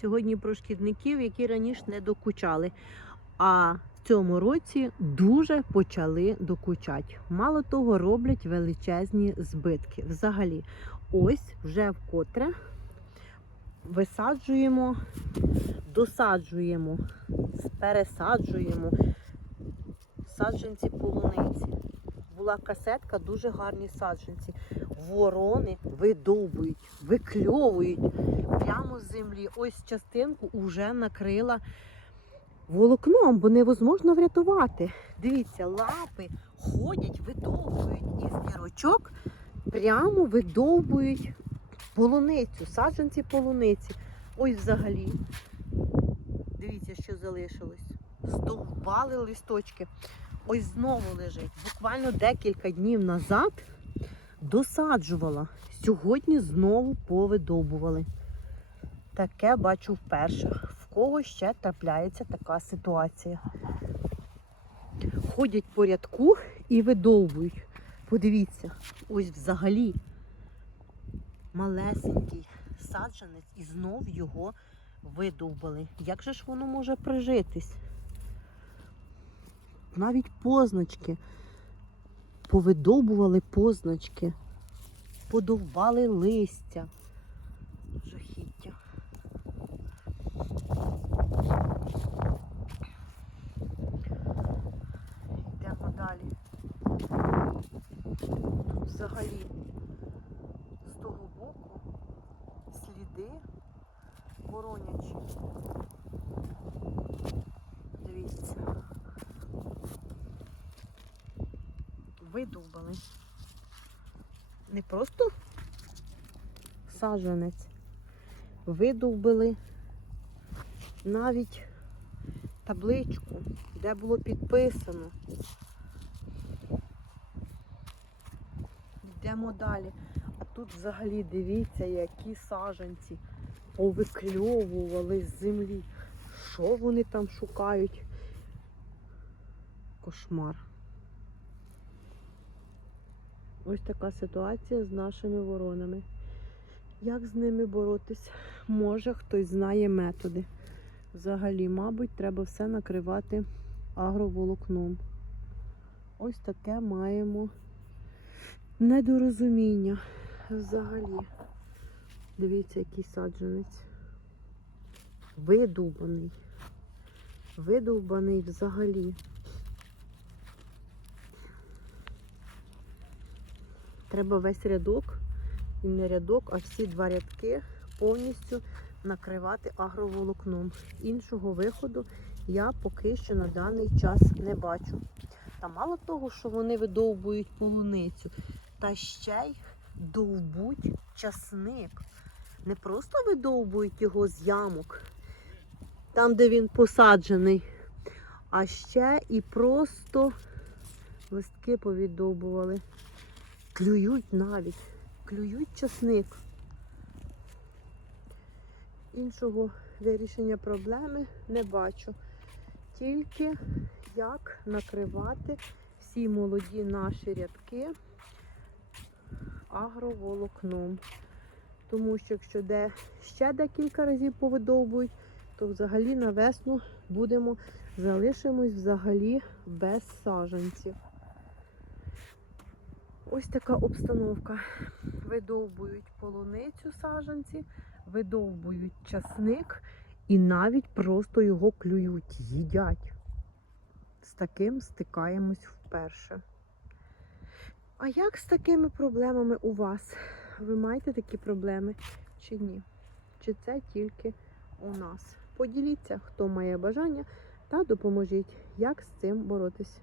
сьогодні про шкідників, які раніше не докучали. А в цьому році дуже почали докучати. Мало того, роблять величезні збитки. Взагалі, ось вже вкотре висаджуємо, досаджуємо, пересаджуємо саджанці полуниці. Була касетка, дуже гарні саджанці. Ворони видовбують, викльовують прямо з землі. Ось частинку вже накрила волокном, бо невозможно врятувати. Дивіться, лапи ходять, видовбують із дірочок, прямо видовбують полуницю, саджанці полуниці. Ось взагалі. Дивіться, що залишилось. Здовбали листочки. Ось знову лежить. Буквально декілька днів назад досаджувала. Сьогодні знову повидовбували. Таке бачу вперше. В кого ще трапляється така ситуація. Ходять по рядку і видовбують. Подивіться, ось взагалі малесенький саджанець і знов його видовбали. Як же ж воно може прижитись? Навіть позначки повидовбували позначки, подовбали листя. Жахіття. Йдемо далі. Тут взагалі з того боку сліди воронячі. Дивіться. Видовбали. Не просто саджанець. Видовбили навіть табличку, де було підписано. Йдемо далі. А тут взагалі дивіться, які саджанці повикльовували з землі. Що вони там шукають? Кошмар. Ось така ситуація з нашими воронами. Як з ними боротись? Може, хтось знає методи. Взагалі, мабуть, треба все накривати агроволокном. Ось таке маємо недорозуміння взагалі. Дивіться, який саджанець. Видовбаний. Видовбаний взагалі. Треба весь рядок, і не рядок, а всі два рядки повністю накривати агроволокном. Іншого виходу я поки що на даний час не бачу. Та мало того, що вони видовбують полуницю, та ще й довбуть часник. Не просто видовбують його з ямок, там, де він посаджений, а ще і просто листки повідовбували. Клюють навіть, клюють часник. Іншого вирішення проблеми не бачу. Тільки як накривати всі молоді наші рядки агроволокном. Тому що якщо де ще декілька разів повидовбують, то взагалі на весну будемо залишимось взагалі без саджанців. Ось така обстановка. Видовбують полуницю саджанці, видовбують часник і навіть просто його клюють, їдять. З таким стикаємось вперше. А як з такими проблемами у вас? Ви маєте такі проблеми чи ні? Чи це тільки у нас? Поділіться, хто має бажання, та допоможіть, як з цим боротись.